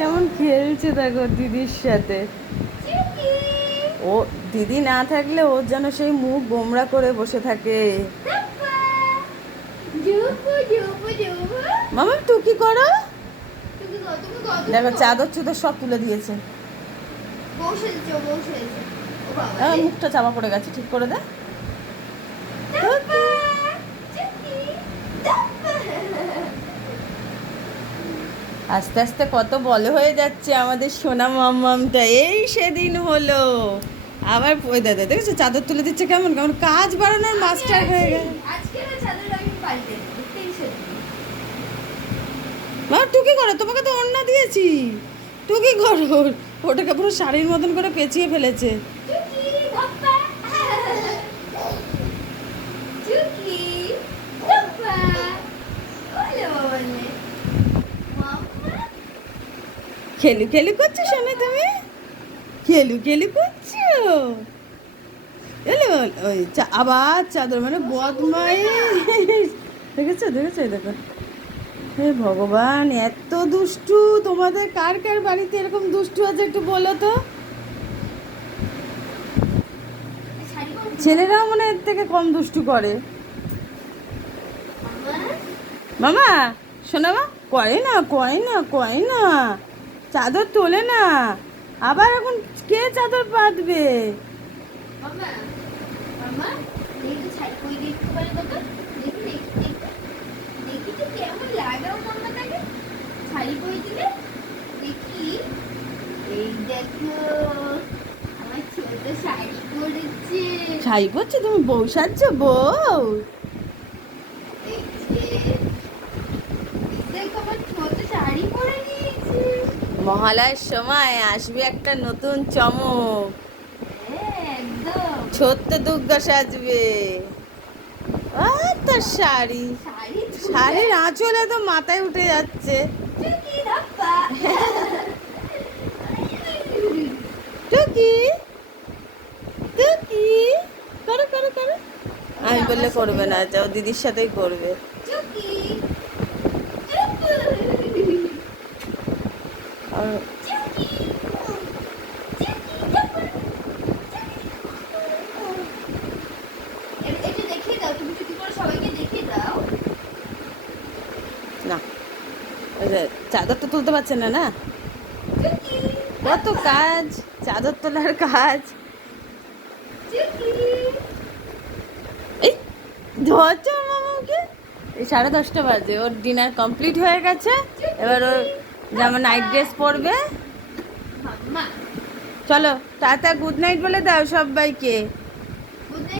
কেমন খেলছে দেখো দিদির সাথে। ও দিদি না থাকলে ওর যেন সেই মুখ গোমরা করে বসে থাকে। মামা তুই কি করো। দেখো চাদর চুদর সব তুলে দিয়েছে। আহ, মুখটা চাপা পড়ে গেছে ঠিক করে দে। আস্তে আস্তে কত বলে হয়ে যাচ্ছে আমাদের সোনা মাম্মামটা। এই সেদিন হলো। আবার ওই দাদা দেখেছ? চাদর তুলে দিচ্ছে কেমন? কেমন কাজ বাড়ানোর মাস্টার হয়ে গেল। মা তুই কি করো তোমাকে তো অন্য দিয়েছি। তুই কি করো ওটাকে পুরো শাড়ির মতন করে পেঁচিয়ে ফেলেছে। খেলু খেলু করছ শোনো তুমি? খেলু খেলু করছ? এলো ওই চা- আবার চাদর মানে বদমাই দেখেছ দেখেছ দেখো। হে ভগবান এত দুষ্টু। তোমাদের কার কার বাড়িতে এরকম দুষ্টু আছে একটু বলো তো? ছেলেরাও মনে এর থেকে কম দুষ্টু করে। মামা? শোনা মা করে না করে না করে না। চাদর তোলে না। আবার এখন কে চাদর পাতবে শাড়ি পরে দেখি এই দেখো আমার ছোট শাড়ি পরেছে। শাড়ি পরছো? তুমি বউ সাজছো? বউ এই যে দেখো আমার ছোট শাড়ি পরে নিয়েছে মহালয়ের সময় আসবে একটা নতুন চমক। ছোট্ট দুর্গা সাজবে। তার শাড়ি। শাড়ি শাড়ির আঁচলে তো মাথায় উঠে যাচ্ছে। টুকি টুকি। করো করো করো। আমি বললে করবে না যাও দিদির সাথেই করবে আর এটা দেখিয়ে দাও তুমি চুকি করে সবাইকে দেখিয়ে দাও না তো তুলতে পারছে না না? কত কাজ, চাদর তোলার কাজ। এই সাড়ে দশটা বাজে, ওর ডিনার কমপ্লিট হয়ে গেছে, এবার ওর যেমন নাইট ড্রেস পরবে। চলো টাটা গুড নাইট বলে দাও সবাইকে।